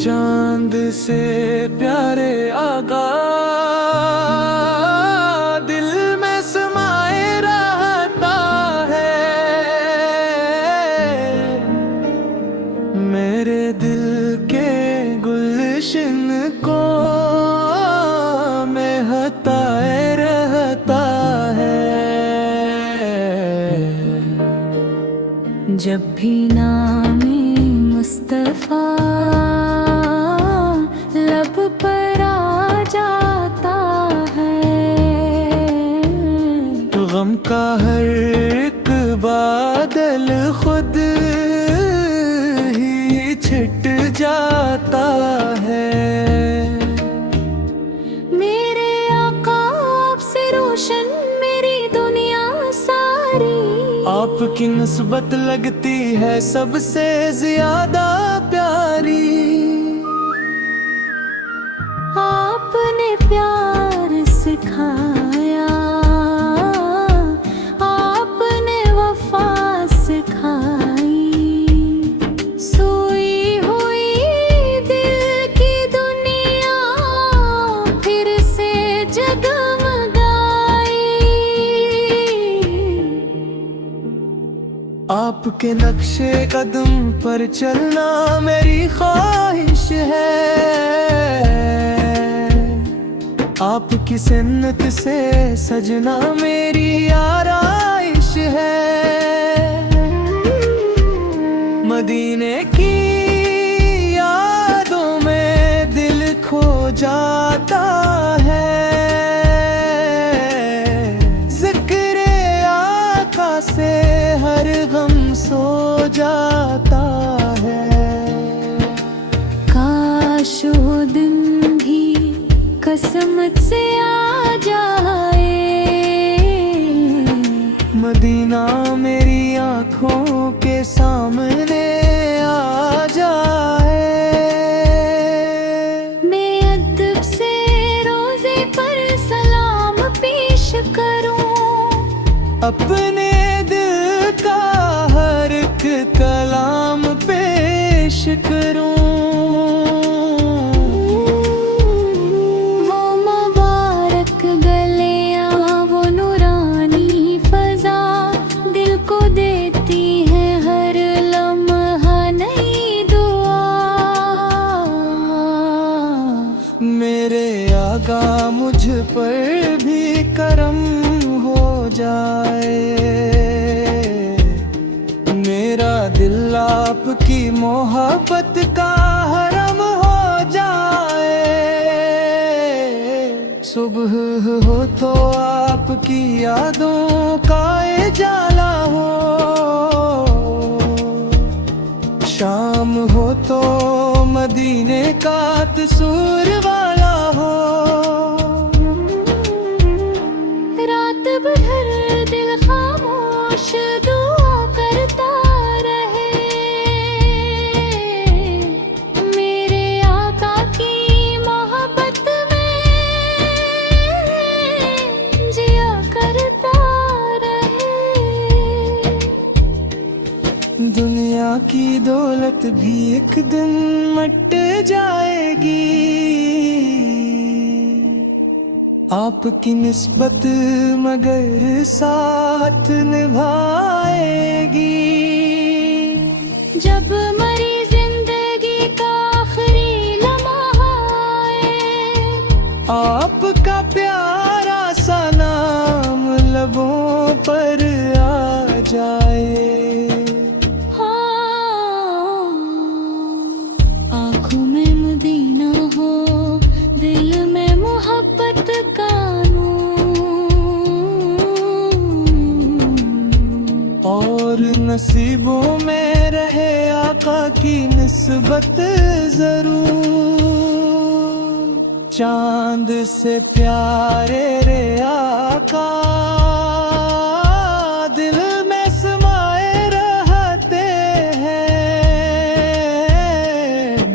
चांद से प्यारे आका दिल में समाए रहता है। मेरे दिल के गुलशन को महकाए रहता है। जब भी नाम मुस्तफा लब पर आ जाता है, गम का हर एक बादल खुद ही छिट जाता है। मेरे आका आपसे रोशन मेरी दुनिया सारी, आपकी निस्बत लगती है सबसे ज्यादा प्यारी। आपने प्यार सिखाया, आपने वफा सिखाई, सोई हुई दिल की दुनिया फिर से जगमगाई। आपके नक्शे कदम पर चलना मेरी ख्वाहिश है। आपकी सुन्नत से सजना मेरी आराइश है। मदीने की यादों में दिल खो जाता है। जिक्र आका से हर गम सो जाता है। काश वो दिन भी किस्मत से आ जाए, मदीना मेरी आँखों के सामने आ जाए। मैं अदब से रोज़े पर सलाम पेश करूं, अपने दिल का हर एक कलाम पेश करूं। मुझ पर भी करम हो जाए। मेरा दिल आपकी मोहब्बत का हरम हो जाए। सुबह हो तो आपकी यादों का उजाला हो, शाम हो तो मदीने का तस्वीर वाला हो। रात भर दिल खामोश दुआ करता रहे, मेरे आका की मोहब्बत में जिया करता रहे। दुनिया की दौलत भी एक दिन मिट जाएगी, आपकी निस्बत मगर साथ निभाएगी। जब मरी जिंदगी का आखिरी लम्हा आए, आपका प्यारा सा नाम लबों पर आ जाए। आँखों में मदीना हो, दिल में मोहब्बत का नूर, और नसीबों में रहे आका की निस्बत जरूर। चांद से प्यारे रे आका दिल में समाए रहते हैं।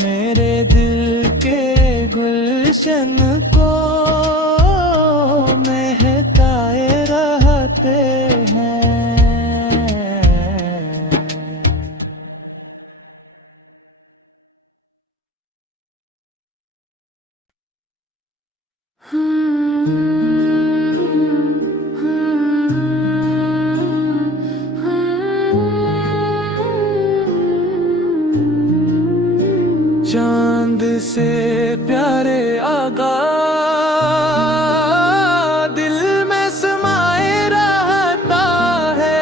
मेरे दिल के गुलशन को चांद से प्यारे आका दिल में समाए रहता है,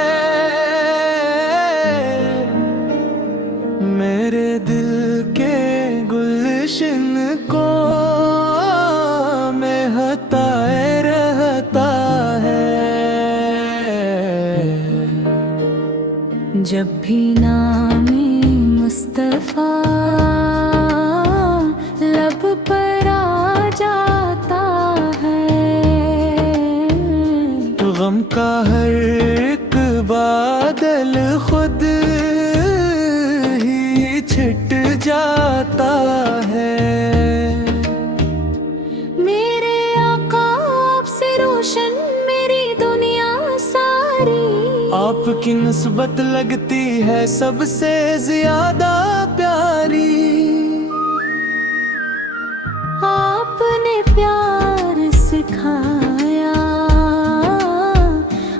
मेरे दिल के गुलशन को महकाए रहता है। जब भी नामे मुस्तफा लब पर आ जाता है, गम का हर एक बादल खुद ही छिट जाता है। मेरे आका आपसे रोशन मेरी दुनिया सारी, आपकी निस्बत लगती है सबसे ज्यादा प्यारी। आपने प्यार सिखाया,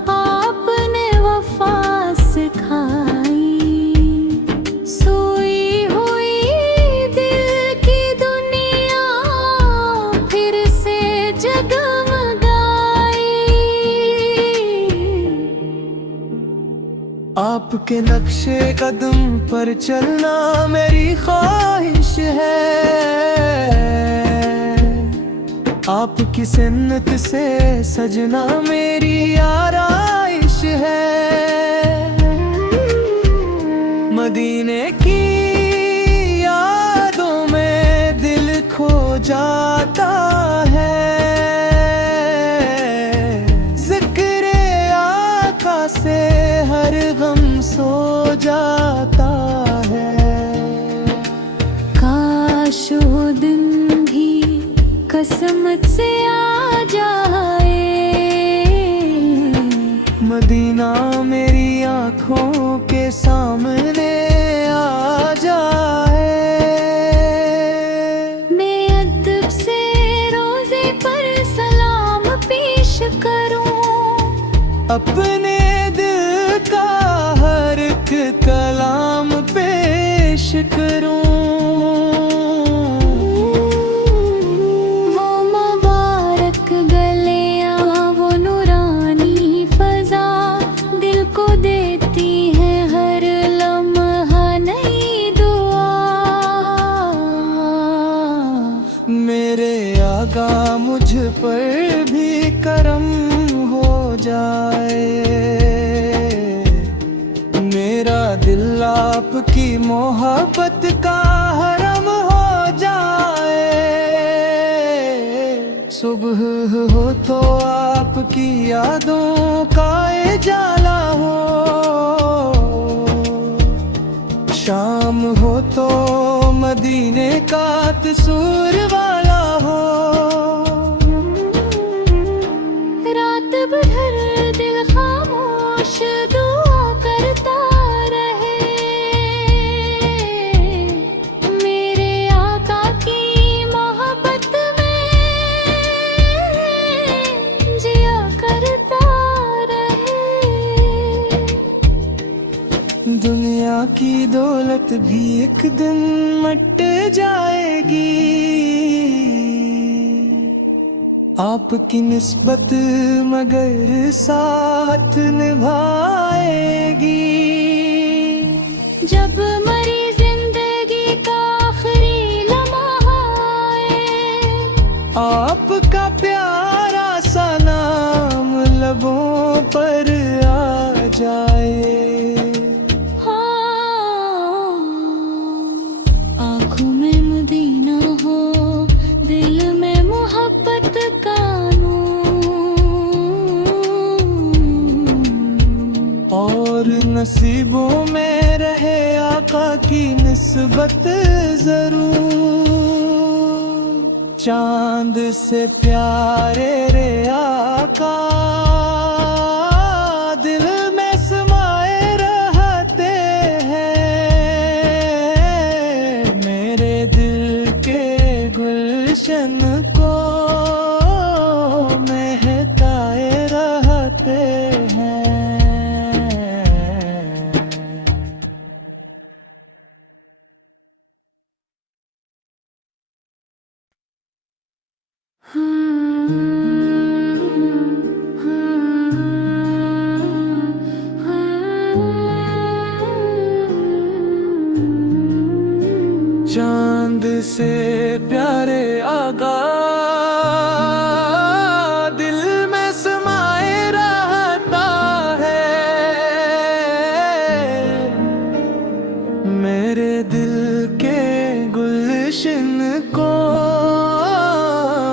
आपने वफा सिखाई, सोई हुई दिल की दुनिया फिर से जगमगाई। आपके नक्शे कदम पर चलना मेरी ख्वाहिश है, आपकी सुन्नत से सजना मेरी आराइश है। मदीने की यादों में दिल खो जाता है, जिक्र आका से हर गम सो जाता है। काश वो दिन भी कसमत से आ जाए, मदीना मेरी आँखों के सामने आ जाए। मैं अदब से रोजे पर सलाम पेश करूं, अपने दिल का हर एक कलाम पेश करूं। मुझ पर भी करम हो जाए, मेरा दिल आपकी मोहब्बत का हरम हो जाए। सुबह हो तो आपकी यादों का उजाला हो, शाम हो तो मदीने का तसूर वाला हो। रात भर दिल खामोश दुआ करता रहे, मेरे आका की मोहब्बत में जिया करता रहे। दुनिया की दौलत भी एक दिन मिट जाएगी, आपकी निस्बत मगर साथ निभाएगी। जब मरी जिंदगी का आखिरी लम्हा आए, आपका प्यारा सा नाम लबों पर आ जाए। आँखों में मदीना हो, दिल में मोहब्बत का और नसीबों में रहे आका की निस्बत जरूर। चांद से प्यारे रे आका दिल में समाए रहते हैं, मेरे दिल के गुलशन को चांद से प्यारे आगा दिल में समाए रहता है। मेरे दिल के गुलशन को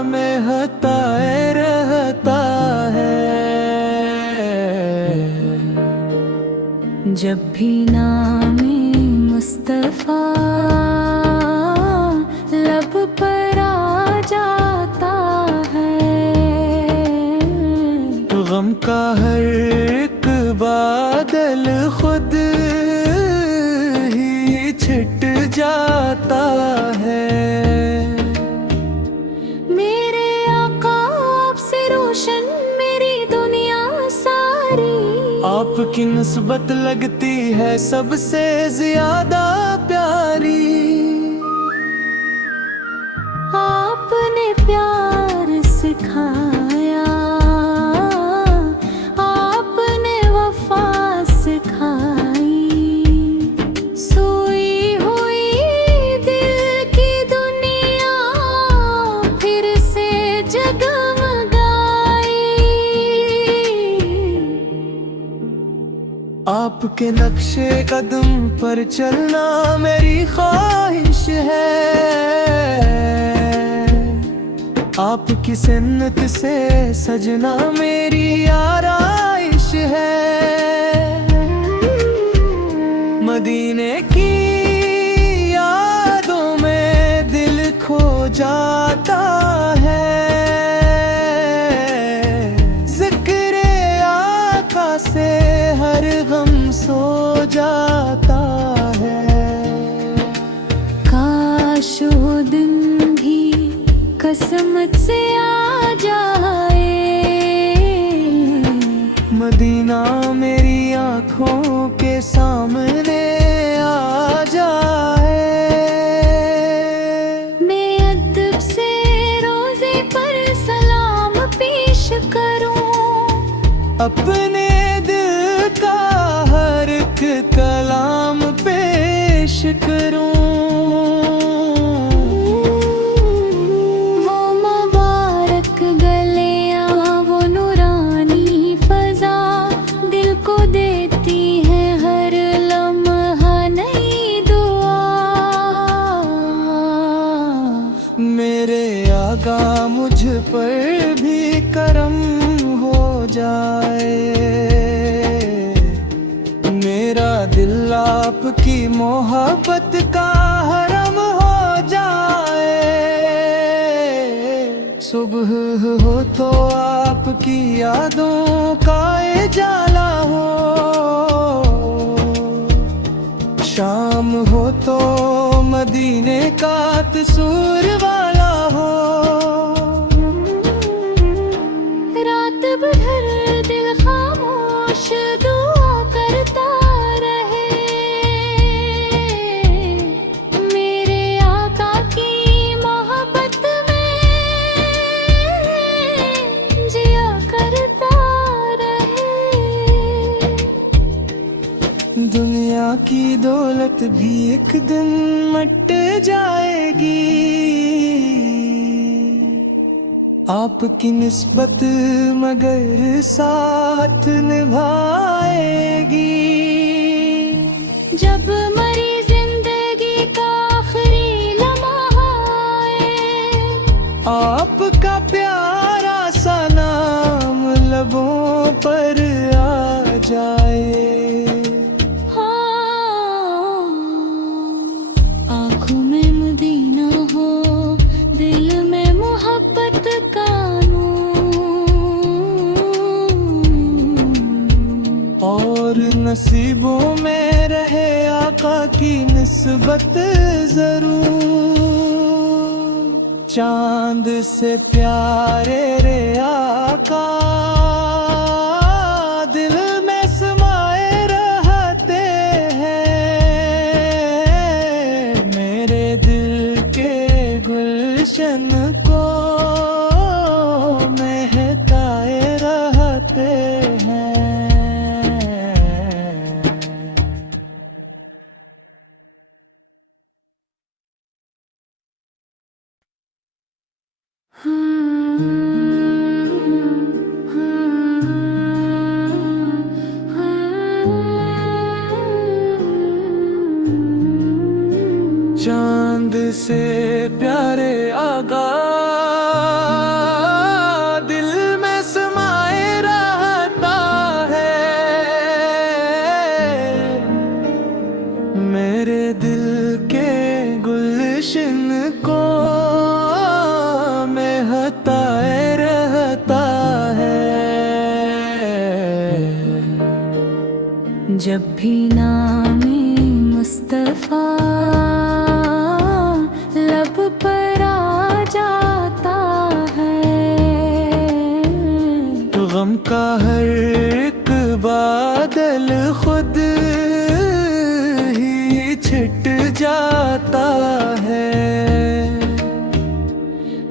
महकाए रहता है। जब भी नामे मुस्तफा लब पर आ जाता है, गम का हर एक बादल खुद ही छिट जाता है। मेरे आका आपसे रोशन मेरी दुनिया सारी, आपकी निस्बत लगती है सबसे ज्यादा प्यारी। आपने प्यार सिखाया, आपने वफा सिखाई, सोई हुई दिल की दुनिया फिर से जगमगाई। आपके नक्शे कदम पर चलना मेरी ख्वाहिश है। आपकी सुन्नत से सजना मेरी आराइश है। मदीने की यादों में दिल खो जाता है। जिक्र आका से हर गम सो जाता है। काश वो दिन भी कसमत से आ जाए, मदीना मेरी आँखों के सामने आ जाए। मैं अदब से रोज़े पर सलाम पेश करूं, अपने दिल का हर एक कलाम पेश करूं। मेरे आका मुझ पर भी करम हो जाए। मेरा दिल आपकी मोहब्बत का हरम हो जाए। सुबह हो तो आपकी यादों का उजाला हो, शाम हो तो मदीने का तस्वीर वाला हो। रात भर दिल खामोश दुआ करता रहे, मेरे आका की मोहब्बत में जिया करता रहे। दुनिया की दौलत भी एक दिन मट जाएगी, आपकी निस्बत मगर साथ निभाएगी। जब मरी जिंदगी का आखिरी लम्हा आए, आपका प्यारा सा नाम लबों पर आ जाए। आँखों में मदीना हो, दिल में मोहब्बत का नूर, और नसीबों में रहे आका की निस्बत जरूर। चांद से प्यारे रे आका दिल में समाए रहते हैं। मेरे दिल के गुलशन को जब भी नामे मुस्तफा लब पर आ जाता है, गम का हर एक बादल खुद ही छिट जाता है।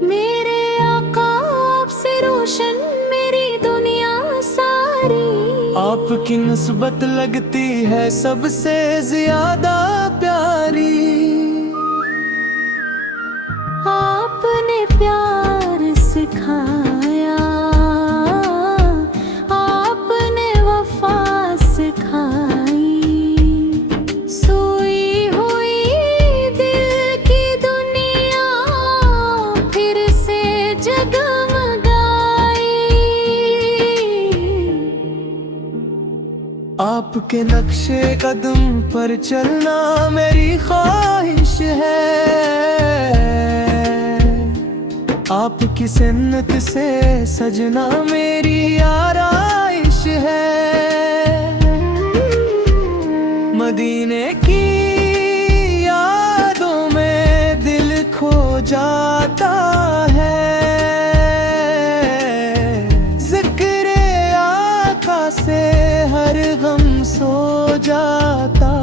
मेरे आका आपसे रोशन मेरी दुनिया सारी, आपकी निस्बत लगती है सबसे ज्यादा प्यारी। आपने प्यार सिखाया, आपने वफा सिखाई, सोई हुई दिल की दुनिया फिर से जगमगाई। आपके नक्शे कदम पर चलना मेरी ख्वाहिश है, आपकी सुन्नत से सजना मेरी आराइश है। मदीने की यादों में दिल खो जाता है, जिक्र आका से हर गम सो जाता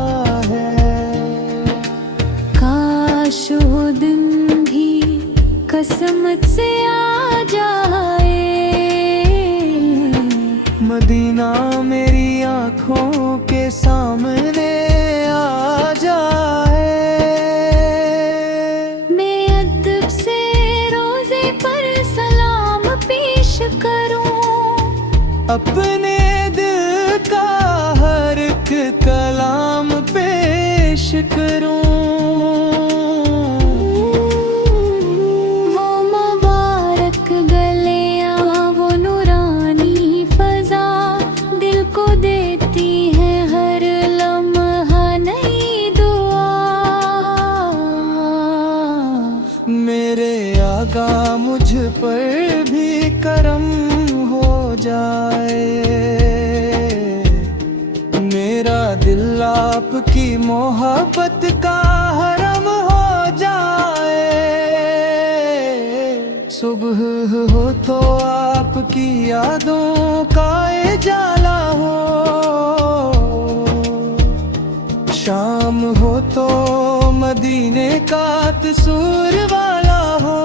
है। काश वो दिन भी किस्मत से आ जाए, मदीना मेरी आँखों के सामने आ जाए। मैं अदब से रोजे पर सलाम पेश करूं, अपने दिल का हर एक कलाम पेश करूं। वो मुबारक गलियां वो नूरानी फजा दिल को देती है हर लम्हा नई दुआ। मेरे आका मुझ पर भी करम हो जाए, मेरा दिल आपकी मोहब्बत का हरम हो जाए। सुबह हो तो आपकी यादों का उजाला हो, शाम हो तो मदीने का तसूर वाला हो।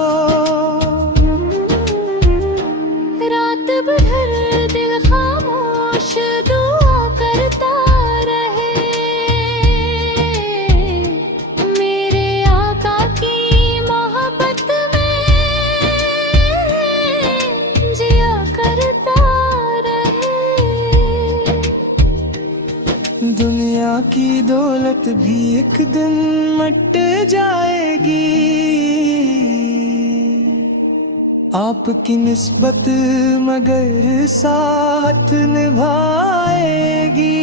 रात भर दिल खामोश दुआ करता रहे, मेरे आका की मोहब्बत में जिया करता रहे। दुनिया की दौलत भी एक दिन मिट जाएगी, आपकी निस्बत मगर साथ निभाएगी।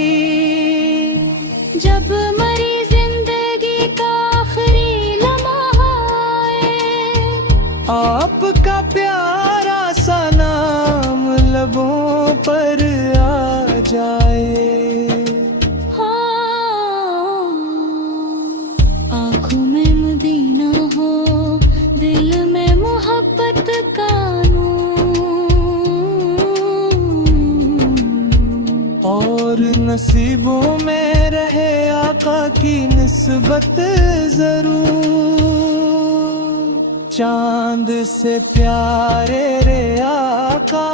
जब मरी जिंदगी का आखिरी लम्हा आए, आपका प्यारा सा नाम लबों पर आ जाए। आँखों में मदीना हो दिल में मोहब्बत का नूर, और नसीबों में रहे आका की निस्बत जरूर। चांद से प्यारे रे आका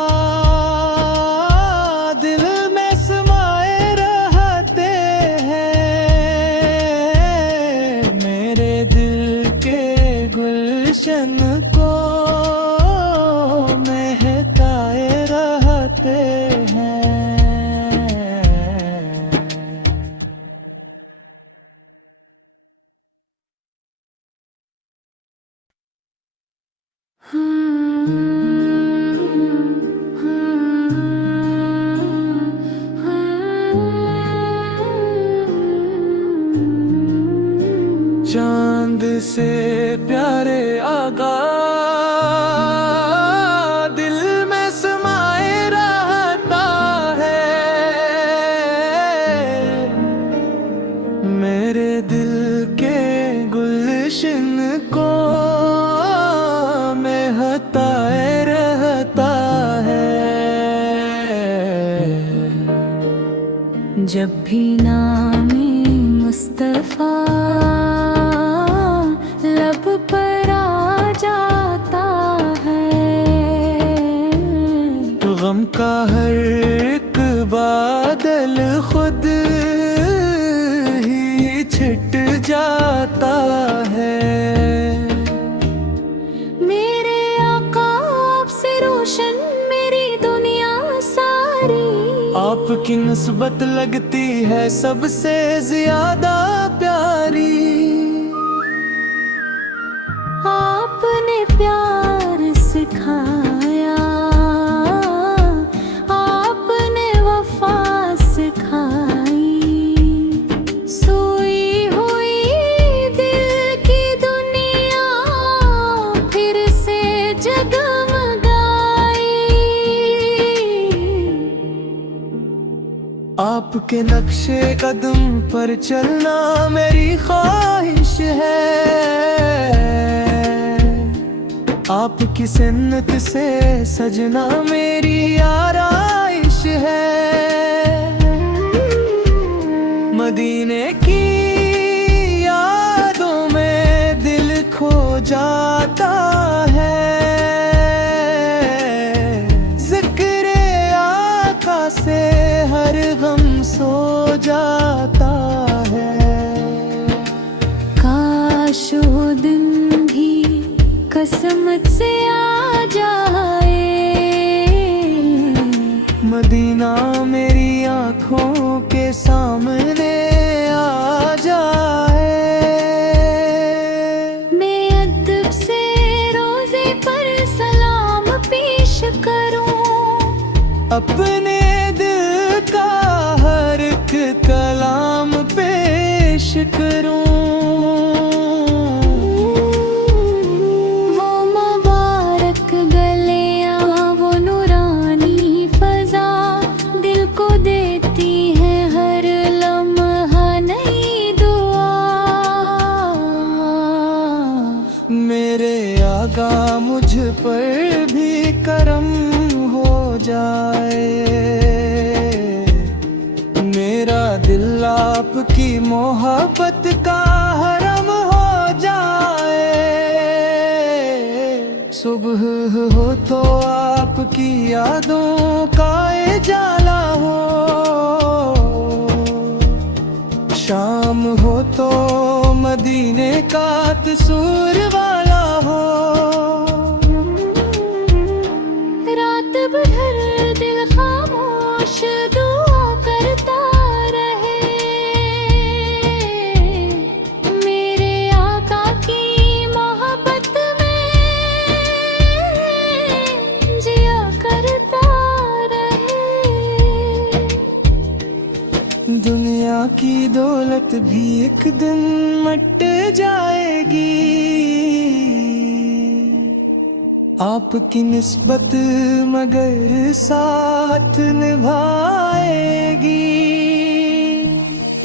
दिल में समाए रहते हैं, मेरे दिल के गुलशन को महकाए रहते हैं। हाँ, हाँ। जब भी नामे मुस्तफा लब पर आ जाता है, गम का हर एक बादल खुद ही छिट जाता है। मेरे आका आपसे रोशन मेरी दुनिया सारी, आपकी निस्बत लगती है सबसे ज्यादा प्यारी। आपने प्यार सिखाया, आपने वफा सिखाई, सोई हुई दिल की दुनिया फिर से जगमगाई। आपके नक्शे कदम पर चलना मेरी ख्वाहिश है। आपकी सुन्नत से सजना मेरी आराइश है। मदीने की यादों में दिल खो जाता है। जिक्र आका से हर गम सो जाता है। काश वो दिन भी कसमत से आ जाए, मदीना मेरी आँखों के सामने आ जाए। मैं अदब से रोज़े पर सलाम पेश करूं, अपने दिल का हर एक कलाम पेश करूं। वो मुबारक गलियां, वो नूरानी फजा दिल को देती है हर लम्हा नई दुआ। मेरे आका मुझ पर भी करम हो जाए। मेरा दिल आपकी मोहब्बत का हरम हो जाए। सुबह हो तो आपकी यादों का उजाला हो, शाम हो तो मदीने का तसूर वाला हो। रात भर दिल खामोश दुआ करता रहे, मेरे आका की मोहब्बत में जिया करता रहे। दुनिया की दौलत भी एक दिन मिट जाएगी, आपकी निस्बत मगर साथ निभाएगी।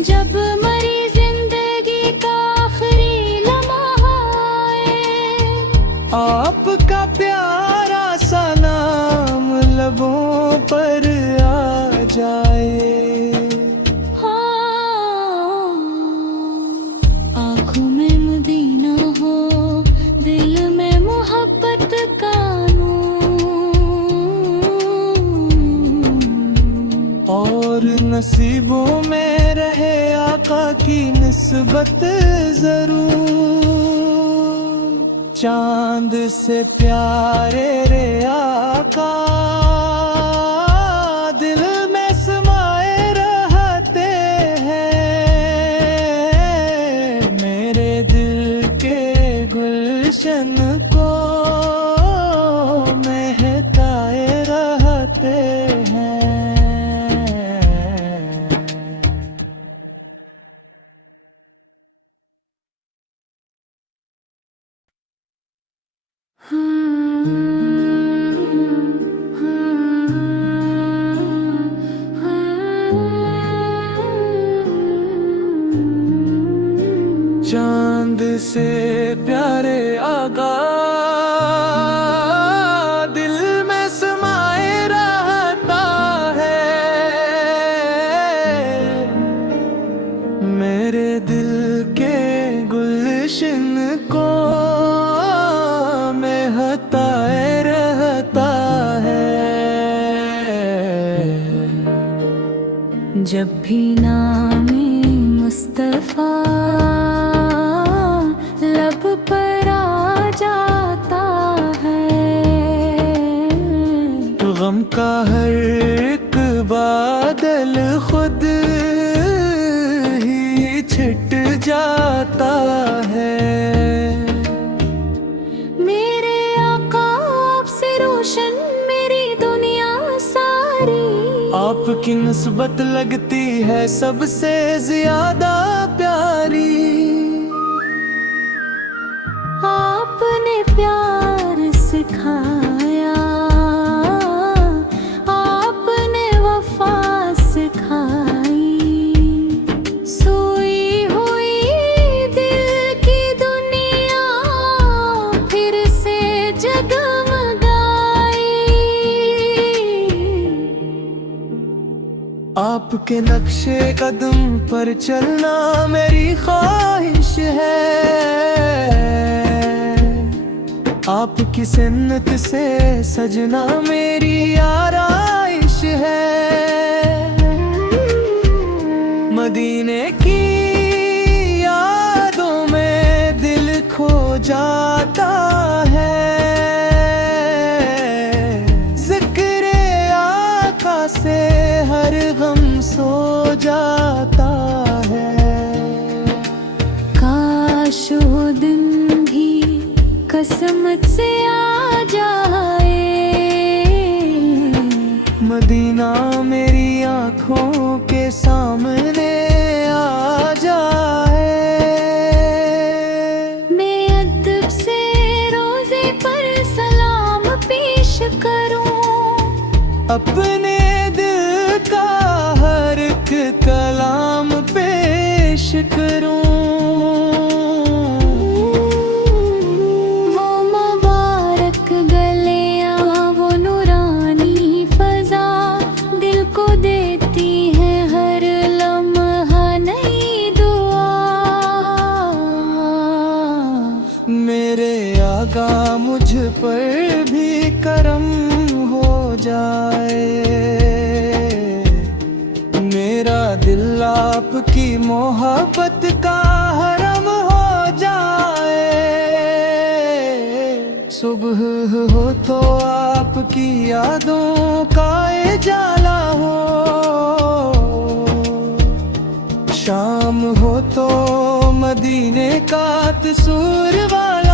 जब मरी जिंदगी का आखिरी लम्हा आए, आपका प्यारा सा नाम लबों पर आ जाए। आँखों में मदीना हो, दिल में मोहब्बत का नूर, और नसीबों में रहे आका की निस्बत जरूर। चांद से प्यारे रे आका दिल में समाए रहते हैं। मेरे दिल के गुलशन को महकाए रहते हैं। जब भी नामे मुस्तफा लब पर आ जाता है, गम का हर एक बादल खुद ही छिट जाता है। मेरे आका आपसे रोशन मेरी दुनिया सारी, आपकी निस्बत लगती है सबसे ज्यादा प्यारी। आपने प्यार सिखाया, आपने वफा सिखाई, सोई हुई दिल की दुनिया फिर से जगमगाई। आपके नक्शे कदम पर चलना मेरी ख्वाहिश है, आपकी सुन्नत से सजना मेरी आराइश है। मदीने की यादों में दिल खो जाता है, जिक्र आका से हर गम सो जाता है। काश वो दिन भी कसमत से आ जाए, मदीना मेरी आँखों के सामने आ जाए। मैं अदब से रोजे पर सलाम पेश करूं, अपने दिल का हर एक कलाम पेश करूं। वो मुबारक गलियां वो नूरानी फजा दिल को देती है हर लम्हा नई दुआ। मेरे आका मुझ पर भी करम हो जाए, मेरा दिल आपकी मोहब्बत का हरम हो जाए। सुबह हो तो आपकी यादों का उजाला हो, शाम हो तो मदीने का तसूर वाला